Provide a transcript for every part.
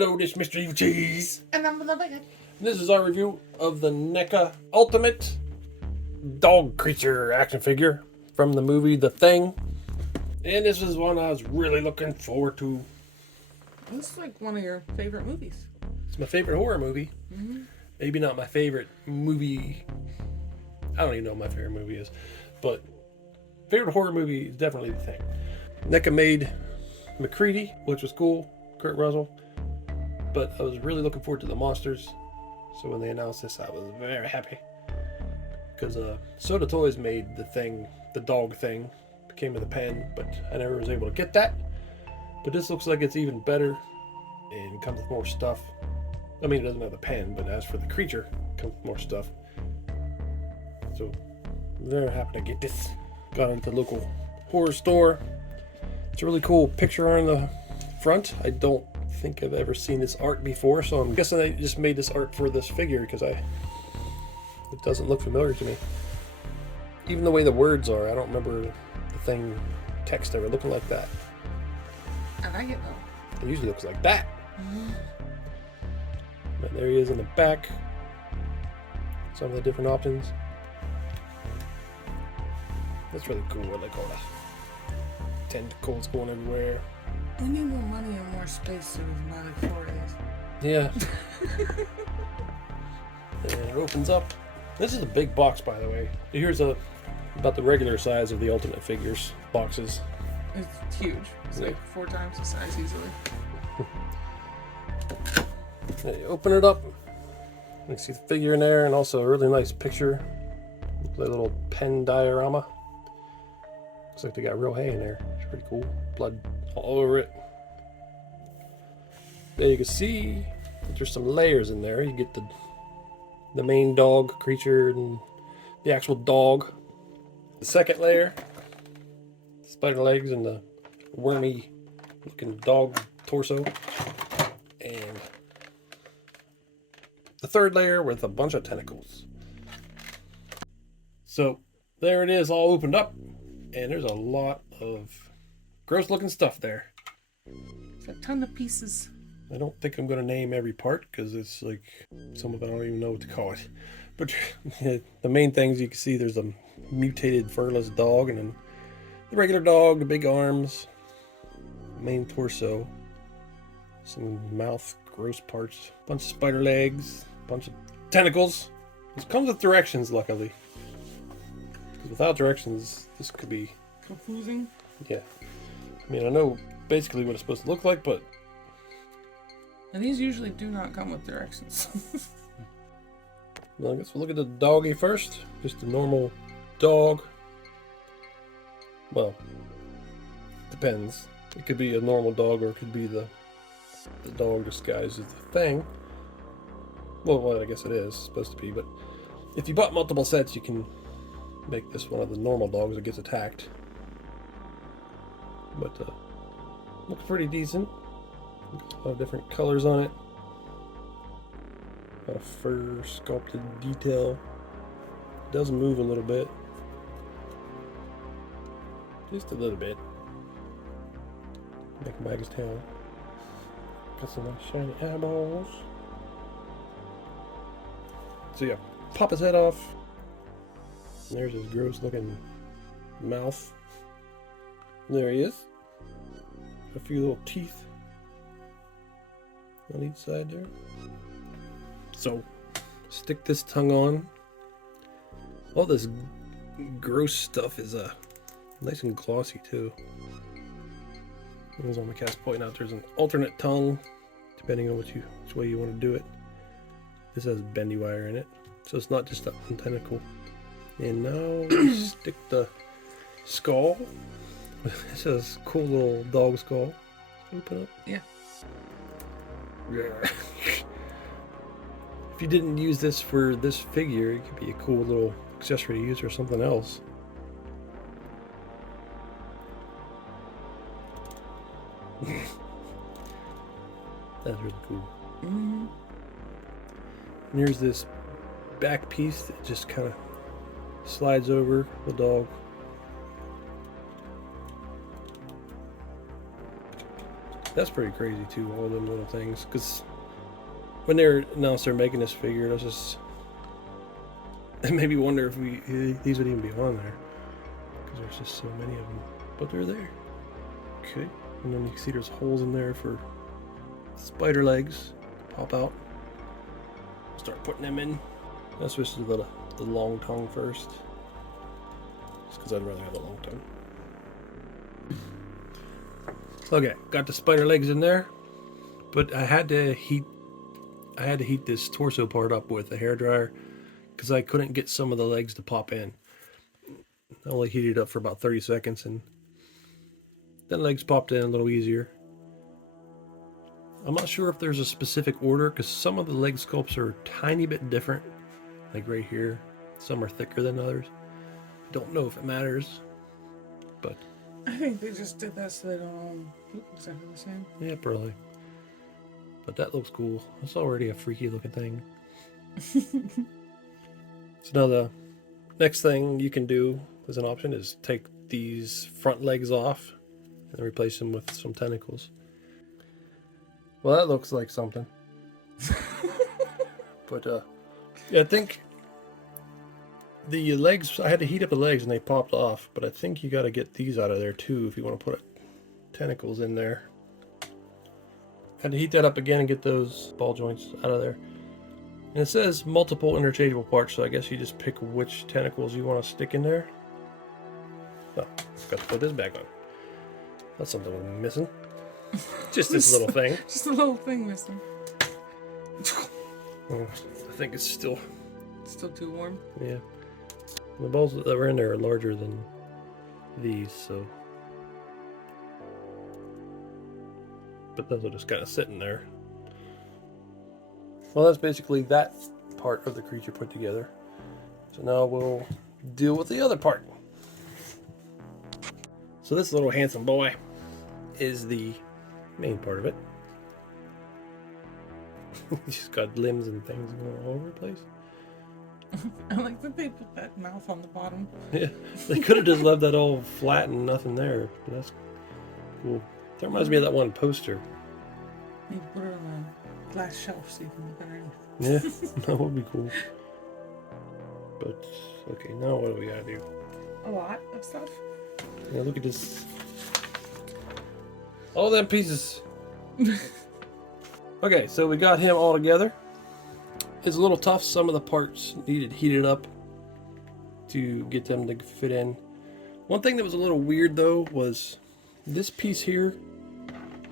Hello, this is Mr. Evilcheese. And I'm the bigot. This is our review of the Neca Ultimate Dog Creature action figure from the movie The Thing. And this is one I was really looking forward to. This is like one of your favorite movies. It's my favorite horror movie. Mm-hmm. Maybe not my favorite movie. I don't even know what my favorite movie is. But favorite horror movie is definitely The Thing. Neca made McCready, which was cool. Kurt Russell. But I was really looking forward to the monsters. So when they announced this, I was very happy. Because Soda Toys made The Thing, the dog thing. Came with a pen, but I never was able to get that. But this looks like it's even better. And comes with more stuff. I mean, it doesn't have the pen, but as for the creature, it comes with more stuff. So, I'm very happy to get this. Got it at the local horror store. It's a really cool picture on the front. I don't think I've ever seen this art before, so I'm guessing they just made this art for this figure because it doesn't look familiar to me. Even the way the words are, I don't remember the Thing text ever looking like that. I like it though. It usually looks like that. Mm-hmm. But there he is in the back. Some of the different options. That's really cool. I like all the tentacles going everywhere. We need more money and more space so it's not like 4 days. Yeah. And it opens up. This is a big box, by the way. Here's about the regular size of the Ultimate Figures boxes. It's huge. It's like 4 times the size easily. You open it up. You can see the figure in there, and also a really nice picture. The little pen diorama. Looks like they got real hay in there. It's pretty cool. Blood all over it. There you can see that there's some layers in there. You get the main dog creature and the actual dog. The second layer, spider legs and the wormy looking dog torso. And the third layer with a bunch of tentacles. So there it is, all opened up. And there's a lot of gross looking stuff there. It's a ton of pieces. I don't think I'm going to name every part because it's like some of it I don't even know what to call it. But the main things you can see, there's a mutated furless dog, and then the regular dog, the big arms, main torso, some mouth gross parts, bunch of spider legs, bunch of tentacles. This comes with directions, luckily. Because without directions, this could be confusing. Yeah. I mean, I know basically what it's supposed to look like, but and these usually do not come with directions. Well, I guess we'll look at the doggy first. Just a normal dog. Well, depends. It could be a normal dog, or it could be the dog disguised as the Thing. Well, I guess it is supposed to be, but if you bought multiple sets, you can make this one of the normal dogs that gets attacked. But looks pretty decent. A lot of different colors on it. A fur sculpted detail. It does move a little bit. Just a little bit. Neck and wag his tail. Got some nice shiny eyeballs. So yeah, pop his head off. And there's his gross looking mouth. There he is. A few little teeth on each side there. So, stick this tongue on. All this gross stuff is nice and glossy too. As on the cast pointing out, there's an alternate tongue, depending on which way you want to do it. This has bendy wire in it, so it's not just a tentacle. And now we stick the skull. This is a cool little dog skull. Open up. Yeah. Yeah. If you didn't use this for this figure, it could be a cool little accessory to use for something else. That's really cool. Mm-hmm. And here's this back piece that just kind of slides over the dog. That's pretty crazy too, all them little things. Because when they announced they're making this figure, it was just... It made me wonder if these would even be on there. Because there's just so many of them. But they're there. Okay. And then you can see there's holes in there for spider legs. Pop out. Start putting them in. I'll switch to the long tongue first. Just because I'd rather have the long tongue. Okay, got the spider legs in there. But I had to heat this torso part up with a hairdryer because I couldn't get some of the legs to pop in. I only heated it up for about 30 seconds and then legs popped in a little easier. I'm not sure if there's a specific order because some of the leg sculpts are a tiny bit different. Like right here, some are thicker than others. Don't know if it matters, but I think they just did that so they don't all look exactly the same. yeah, probably. But that looks cool. It's already a freaky looking thing. So now the next thing you can do as an option is take these front legs off and replace them with some tentacles. Well, that looks like something. But yeah, I think the legs, I had to heat up the legs and they popped off, but I think you got to get these out of there too if you want to put tentacles in there. Had to heat that up again and get those ball joints out of there. And it says multiple interchangeable parts, so I guess you just pick which tentacles you want to stick in there. Oh, got to put this back on. That's something we're missing. Just this little thing. Just a little thing missing. Oh, I think it's still too warm. Yeah. The balls that were in there are larger than these, so. But those are just kind of sitting there. Well, that's basically that part of the creature put together. So now we'll deal with the other part. So this little handsome boy is the main part of it. He's got limbs and things going all over the place. I like that they put that mouth on the bottom. Yeah, they could have just left that all flat and nothing there. But that's cool. That reminds me of that one poster. You put it on a glass shelf so you can look underneath. Yeah, that would be cool. But, okay, now what do we gotta do? A lot of stuff. Yeah, look at this. All them pieces. Okay, so we got him all together. It's a little tough. Some of the parts needed heated up to get them to fit in. One thing that was a little weird though was this piece here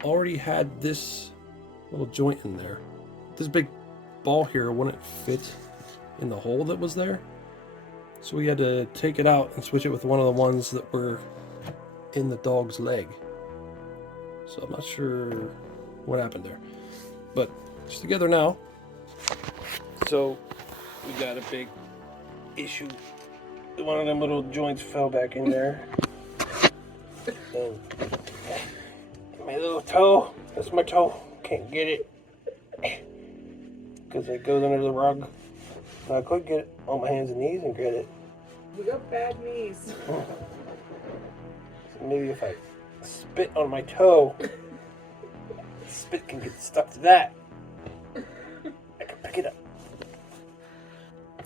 already had this little joint in there. This big ball here wouldn't fit in the hole that was there. So we had to take it out and switch it with one of the ones that were in the dog's leg. So I'm not sure what happened there. But it's together now. So we got a big issue. One of them little joints fell back in there. My little toe. That's my toe. Can't get it. Because it goes under the rug. I could get it on my hands and knees and get it. We got bad knees. So maybe if I spit on my toe, spit can get stuck to that. I can pick it up.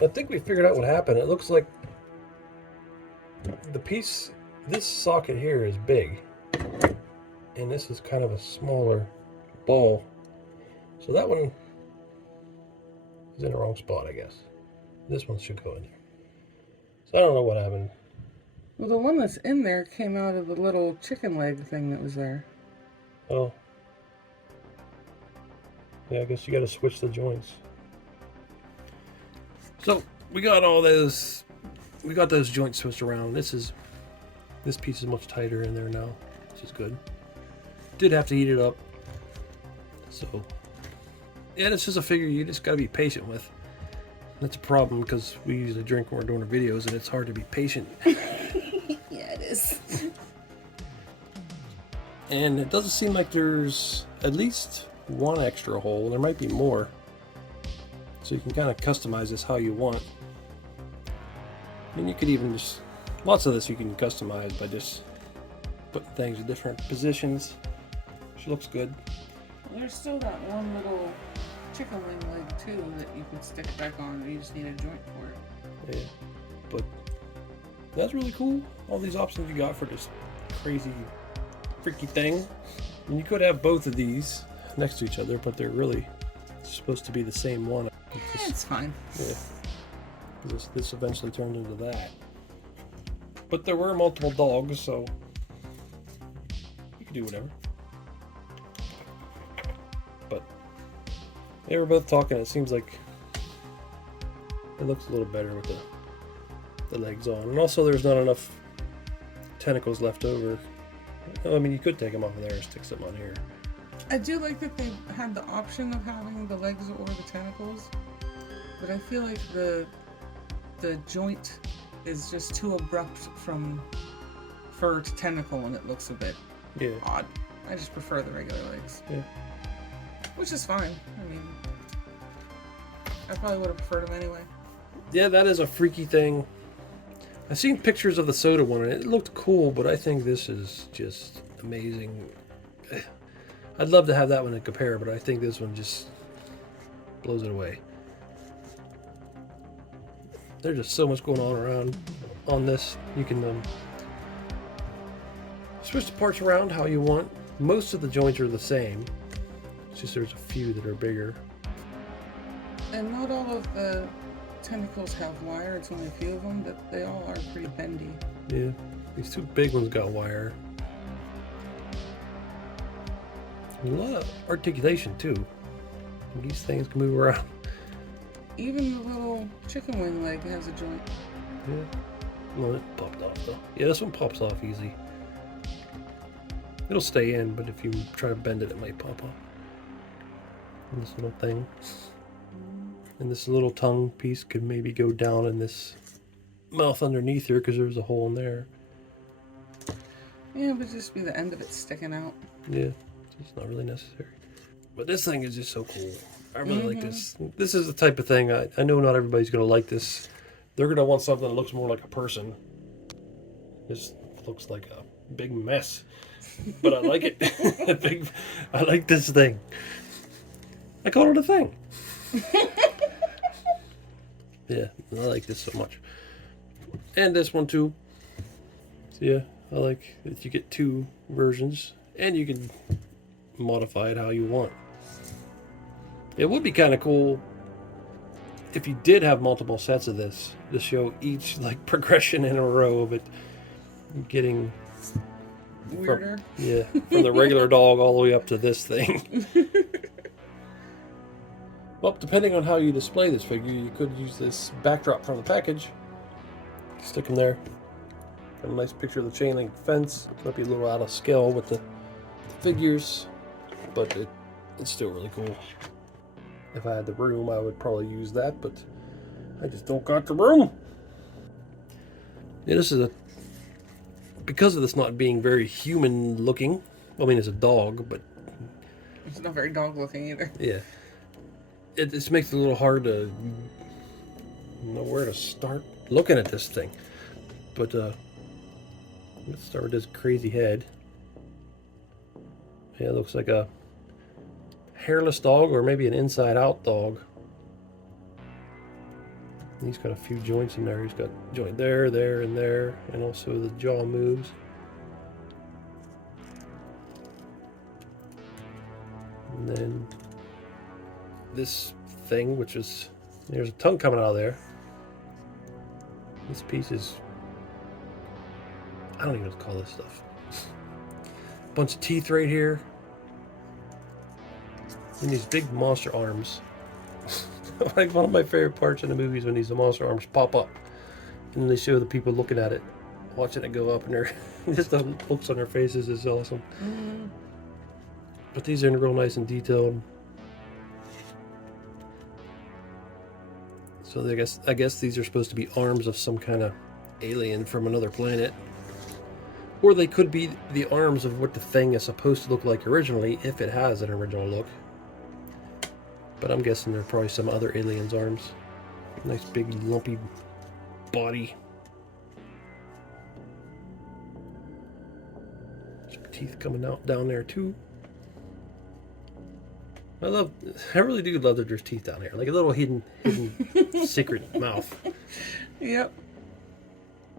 I think we figured out what happened. It looks like the piece, this socket here is big, and this is kind of a smaller ball. So that one is in the wrong spot, I guess. This one should go in there. So I don't know what happened. Well, the one that's in there came out of the little chicken leg thing that was there. Oh. Yeah, I guess you got to switch the joints. So we got all those. We got those joints switched around. This piece is much tighter in there now, which is good. Did have to heat it up. So yeah, this is a figure you just got to be patient with. That's a problem because we usually drink when we're doing our videos, and it's hard to be patient. Yeah, it is. And it doesn't seem like there's at least one extra hole. There might be more. So you can kind of customize this how you want. And you could even just, lots of this you can customize by just putting things in different positions. She looks good. There's still that one little chicken wing leg too that you can stick back on. You just need a joint for it. Yeah, but that's really cool. All these options you got for this crazy, freaky thing. And you could have both of these next to each other, but they're really supposed to be the same one. It's fine. Yeah. This eventually turned into that. But there were multiple dogs, so you could do whatever. But they were both talking. It seems like it looks a little better with the legs on. And also there's not enough tentacles left over. I mean, you could take them off of there and stick some on here. I do like that they had the option of having the legs or the tentacles, but I feel like the joint is just too abrupt from fur to tentacle, and it looks a bit odd. I just prefer the regular legs. Yeah. Which is fine. I mean, I probably would have preferred them anyway. Yeah, that is a freaky thing. I've seen pictures of the soda one, and it looked cool, but I think this is just amazing. I'd love to have that one to compare, but I think this one just blows it away. There's just so much going on around on this. You can switch the parts around how you want. Most of the joints are the same. It's just there's a few that are bigger. And not all of the tentacles have wire. It's only a few of them, but they all are pretty bendy. Yeah, these two big ones got wire. A lot of articulation too. These things can move around. Even the little chicken wing leg has a joint. Yeah. Well, it popped off though. Yeah, this one pops off easy. It'll stay in, but if you try to bend it, it might pop off. And this little thing. And this little tongue piece could maybe go down in this mouth underneath here because there's a hole in there. Yeah, but just be the end of it sticking out. Yeah, it's not really necessary. But this thing is just so cool. I really like this. This is the type of thing, I know not everybody's going to like this. They're going to want something that looks more like a person. This looks like a big mess. But I like it. I like this thing. I call it a thing. Yeah, I like this so much. And this one too. So yeah, I like that you get two versions. And you can modify it how you want. It would be kind of cool if you did have multiple sets of this to show each like progression in a row of it getting weirder. From the regular dog all the way up to this thing. Well, depending on how you display this figure, you could use this backdrop from the package. Stick them there. Got a nice picture of the chain link fence. Might be a little out of scale with the figures, but it's still really cool. If I had the room, I would probably use that, but I just don't got the room. Yeah, this is because of this not being very human looking. I mean, it's a dog, but it's not very dog looking either. Yeah. It just makes it a little hard to know where to start looking at this thing. But let's start with this crazy head. Yeah, it looks like a hairless dog or maybe an inside-out dog. He's got a few joints in there. He's got a joint there, there, and there, and also the jaw moves. And then this thing, which is, there's a tongue coming out of there. This piece is, I don't even know what to call this stuff. Bunch of teeth right here. And these big monster arms. Like one of my favorite parts in the movies when these monster arms pop up. And then they show the people looking at it, watching it go up, and they're just the looks on their faces is awesome. Mm-hmm. But these are real nice and detailed. So I guess these are supposed to be arms of some kind of alien from another planet. Or they could be the arms of what the thing is supposed to look like originally, if it has an original look. But I'm guessing they're probably some other alien's arms. Nice big lumpy body. Some teeth coming out down there too. I really do love that there's teeth down here, like a little hidden secret mouth. Yep.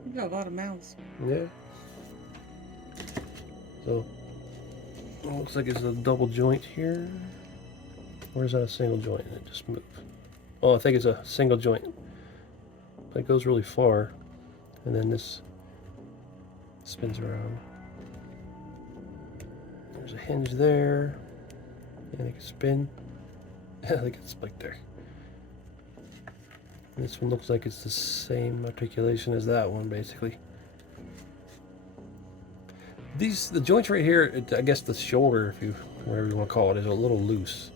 You got a lot of mouths. Yeah. So it looks like it's a double joint here. Or is that a single joint? It just moved. Oh, I think it's a single joint. But it goes really far. And then this spins around. There's a hinge there. And it can spin. I think it's like there. And this one looks like it's the same articulation as that one, basically. The joints right here, I guess the shoulder, if you, whatever you want to call it, is a little loose.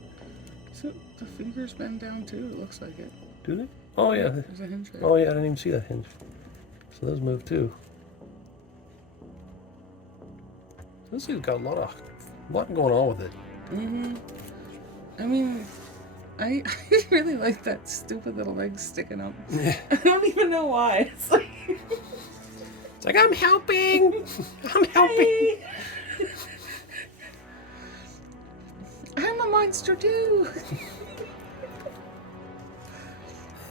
So the fingers bend down too, it looks like it. Do they? Oh yeah. There's a hinge there. Oh yeah, I didn't even see that hinge. So those move too. This thing's got a lot going on with it. Mm-hmm. I mean, I really like that stupid little leg sticking up. Yeah. I don't even know why. It's like I'm helping! I'm helping! I'm a monster too!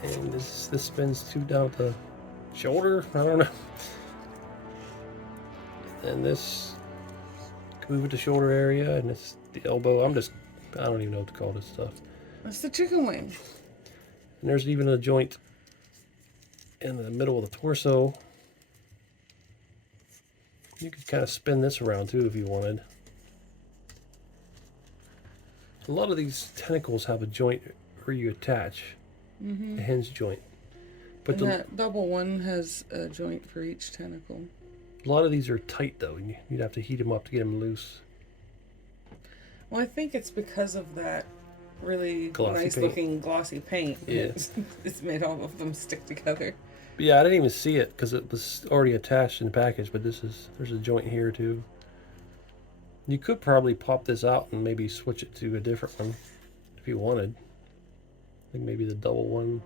And this spins too down the shoulder? I don't know. And this can move at the shoulder area, and it's the elbow. I don't even know what to call this stuff. That's the chicken wing. And there's even a joint in the middle of the torso. You could kind of spin this around too if you wanted. A lot of these tentacles have a joint where you attach a hinge joint. But And that double one has a joint for each tentacle. a lot of these are tight though, and you'd have to heat them up to get them loose. Well, I think it's because of that really Glossy nice paint. looking glossy paint. Yeah. It's made all of them stick together. But yeah, I didn't even see it because it was already attached in the package, but there's a joint here too. You could probably pop this out and maybe switch it to a different one if you wanted. I think maybe the double one.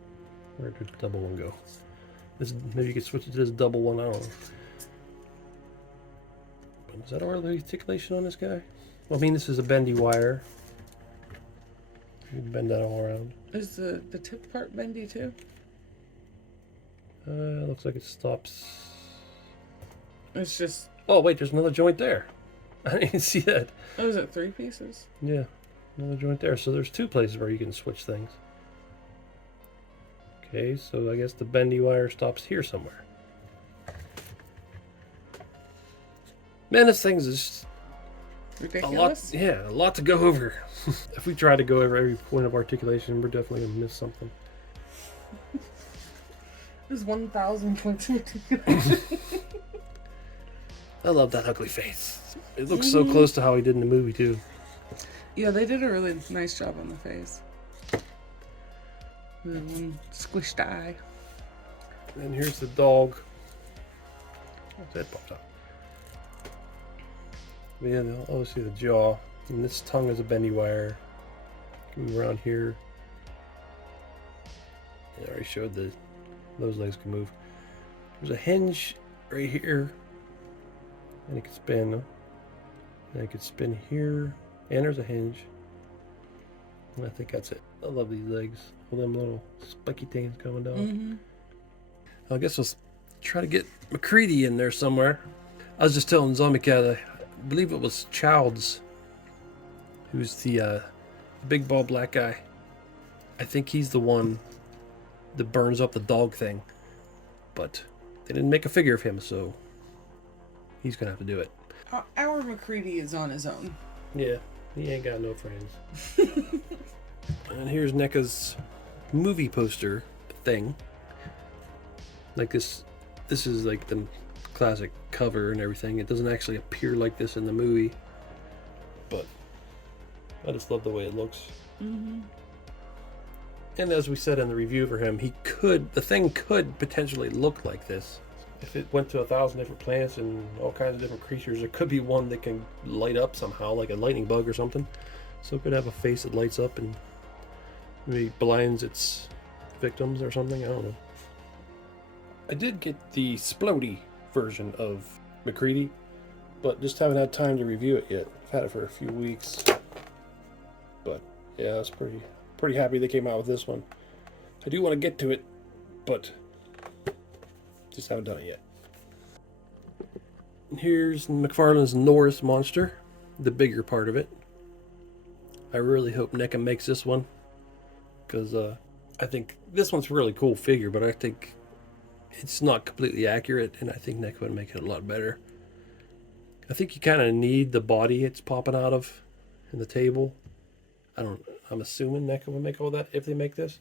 Where did the double one go? Maybe you could switch it to this double one. I don't know. But is that all the articulation on this guy? Well, I mean, this is a bendy wire. You can bend that all around. Is the tip part bendy too? Looks like it stops. It's just... Oh, wait, there's another joint there. I didn't even see that. Oh, is it 3 pieces? Yeah, another joint there. So there's 2 places where you can switch things. Okay, so I guess the bendy wire stops here somewhere. Man, this thing's just Ridiculous? a lot to go over. If we try to go over every point of articulation, we're definitely going to miss something. There's 1,000 points of articulation. I love that ugly face. It looks so close to how he did in the movie, too. Yeah, they did a really nice job on the face. The one squished eye. And here's the dog. His head popped out. But yeah, obviously the jaw. And this tongue is a bendy wire. Move around here. I already showed those legs can move. There's a hinge right here. And it can spin. And it can spin here. And there's a hinge. And I think that's it. I love these legs. All them little spiky things coming down. Mm-hmm. I guess we'll try to get McCready in there somewhere. I was just telling Zombie Cat, I believe it was Childs, who's the big bald black guy. I think he's the one that burns up the dog thing. But they didn't make a figure of him, so he's going to have to do it. Our McCready is on his own. Yeah, he ain't got no friends. And here's Neca's movie poster thing. Like this is like the classic cover and everything. It doesn't actually appear like this in the movie, but I just love the way it looks. Mm-hmm. And as we said in the review for him, the thing could potentially look like this. If it went to 1,000 different plants and all kinds of different creatures, there could be one that can light up somehow, like a lightning bug or something. So it could have a face that lights up and maybe blinds its victims or something. I don't know. I did get the Splody version of McCready, but just haven't had time to review it yet. I've had it for a few weeks, but Yeah, I was pretty happy they came out with this one. I do want to get to it, but just haven't done it yet. And here's McFarland's North monster, the bigger part of it. I really hope Neca makes this one, because I think this one's a really cool figure, but I think it's not completely accurate, and I think Neca would make it a lot better. I think you kind of need the body it's popping out of in the table. I'm assuming Neca will make all that if they make this.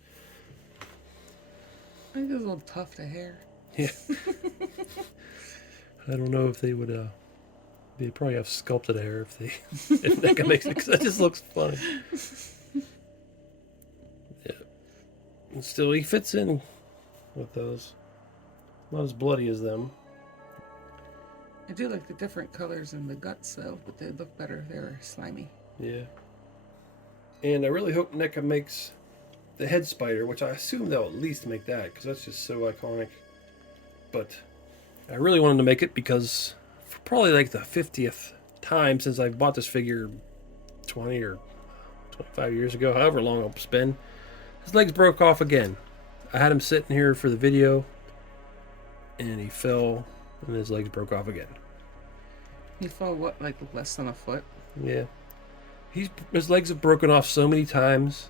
I think it's a little tough to hair. Yeah. I don't know if they would. They probably have sculpted hair if Neca makes it, because that just looks funny. Yeah. And still, he fits in with those. Not as bloody as them. I do like the different colors in the guts, though, but they look better if they were slimy. Yeah. And I really hope Neca makes the head spider, which I assume they'll at least make that, because that's just so iconic. But I really wanted to make it because for probably like the 50th time since I bought this figure 20 or 25 years ago, however long it's been, his legs broke off again. I had him sitting here for the video, and he fell, and his legs broke off again. He fell, what, like less than a foot? Yeah. His legs have broken off so many times,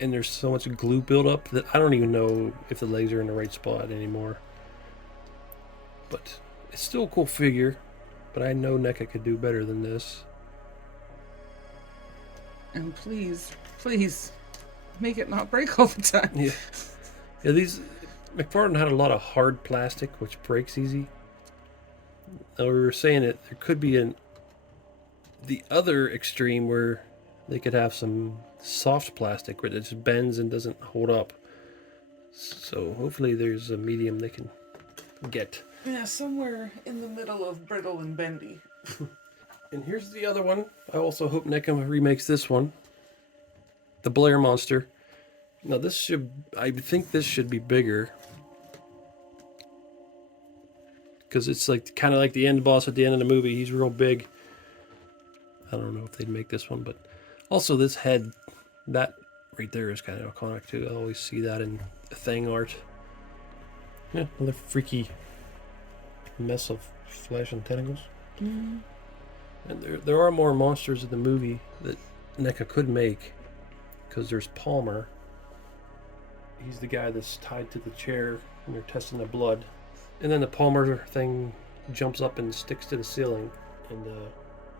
and there's so much glue buildup that I don't even know if the legs are in the right spot anymore. But it's still a cool figure, but I know Neca could do better than this. And please, make it not break all the time. Yeah. Yeah, these McFarland had a lot of hard plastic, which breaks easy. Now we were saying that there could be the other extreme where they could have some soft plastic where it just bends and doesn't hold up. So hopefully there's a medium they can get. Yeah, somewhere in the middle of brittle and bendy. And here's the other one. I also hope Neca remakes this one. The Blair Monster. Now I think this should be bigger. Because it's like kind of like the end boss at the end of the movie. He's real big. I don't know if they'd make this one, but also this head, that right there is kind of iconic too. I always see that in Thing art. Yeah, another freaky mess of flesh and tentacles. Mm-hmm. And there are more monsters in the movie that Neca could make, because there's Palmer. He's the guy that's tied to the chair and they're testing the blood. And then the Palmer thing jumps up and sticks to the ceiling, and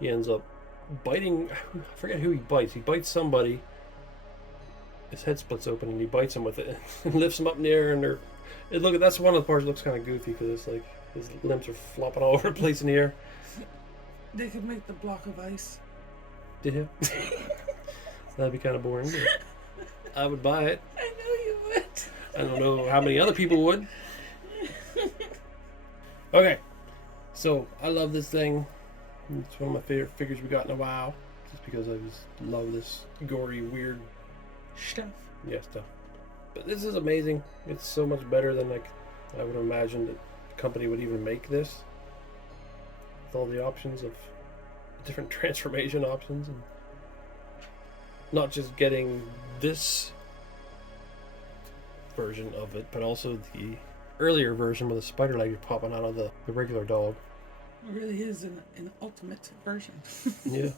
he ends up biting. I forget who he bites. He bites somebody. His head splits open and he bites him with it and lifts him up in the air. And that's one of the parts that looks kind of goofy, because it's like his limbs are flopping all over the place in the air. They could make the block of ice. Did you? That'd be kind of boring. I would buy it. I know you would. I don't know how many other people would. Okay, so I love this thing. It's one of my favorite figures we got in a while, just because I just love this gory, weird stuff. Yeah, stuff. But this is amazing. It's so much better than I would imagine that the company would even make this. With all the options of different transformation options, and not just getting this version of it, but also the earlier version with the spider legs popping out of the regular dog. It really is an ultimate version. Yeah.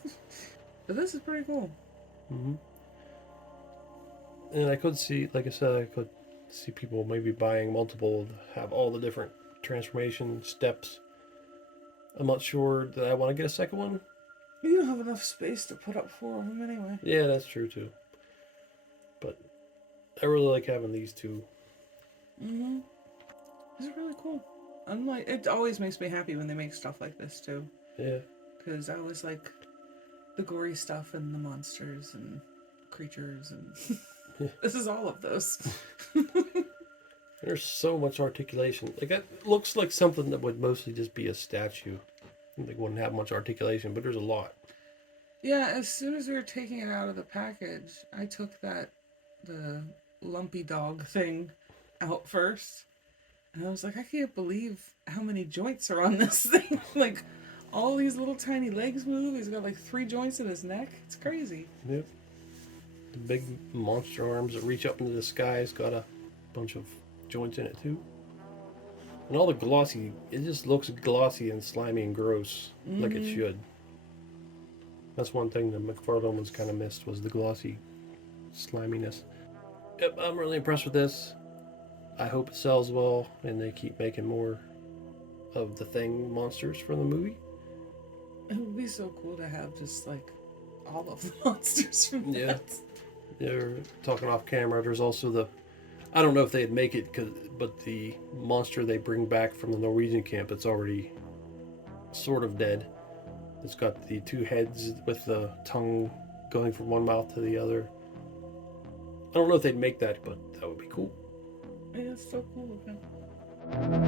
But this is pretty cool. Mm-hmm. And I could see, like I said, I could see people maybe buying multiple, have all the different transformation steps. I'm not sure that I want to get a second one. You don't have enough space to put up 4 of them anyway. Yeah, that's true too. But I really like having these two. Mm-hmm. This is really cool. It always makes me happy when they make stuff like this too. Yeah. Because I always like the gory stuff and the monsters and creatures, and this is all of those. There's so much articulation. Like, that looks like something that would mostly just be a statue. Like, wouldn't have much articulation, but there's a lot. Yeah, as soon as we were taking it out of the package, I took the lumpy dog thing out first. And I was like, I can't believe how many joints are on this thing. Like, all these little tiny legs move. He's got like 3 joints in his neck. It's crazy. Yep. The big monster arms that reach up into the sky has got a bunch of joints in it too. And all the glossy, it just looks glossy and slimy and gross, like it should. That's one thing that McFarland was kind of missed, was the glossy sliminess. Yep, I'm really impressed with this. I hope it sells well and they keep making more of the Thing monsters from the movie. It would be so cool to have just like all of the monsters from Yeah. that. They're talking off camera. There's also the, I don't know if they'd make it, but the monster they bring back from the Norwegian camp, it's already sort of dead. It's got the two heads with the tongue going from one mouth to the other. I don't know if they'd make that, but that would be cool. Yeah, it's so cool looking.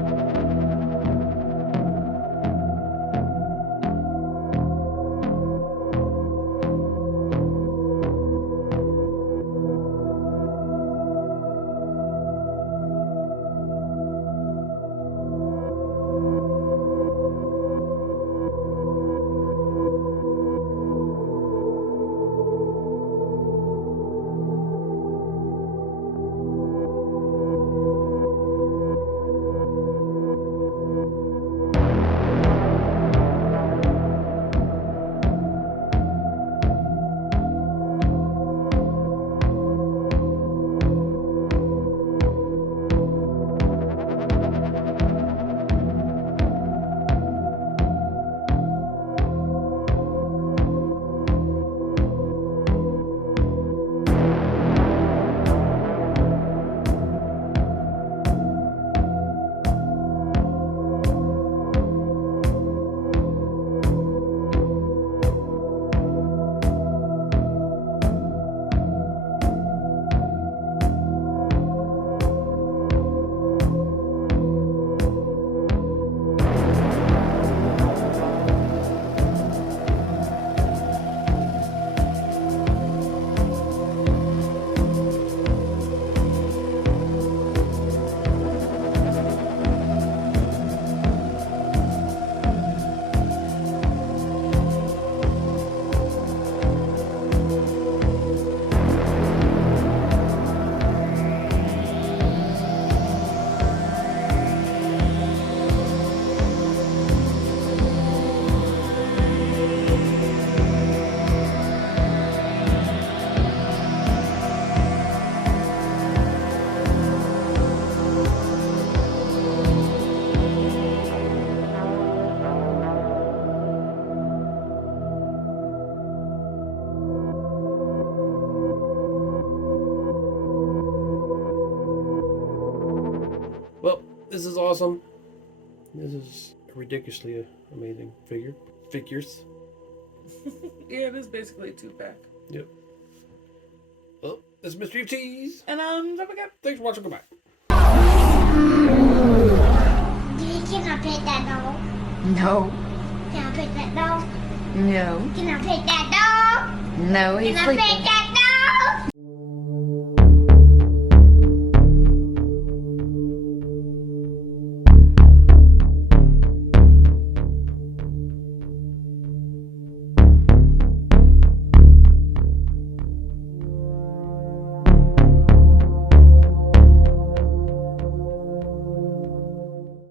Well, this is awesome. This is a ridiculously amazing figures. Yeah, it is basically a 2-pack. Yep. Well, this is Mr. Evilcheese. And don't forget. Thanks for watching. Goodbye. Can I pet that dog? No, Can I pet that dog? no, Can I pet that dog? no, he's Can I sleeping. pet that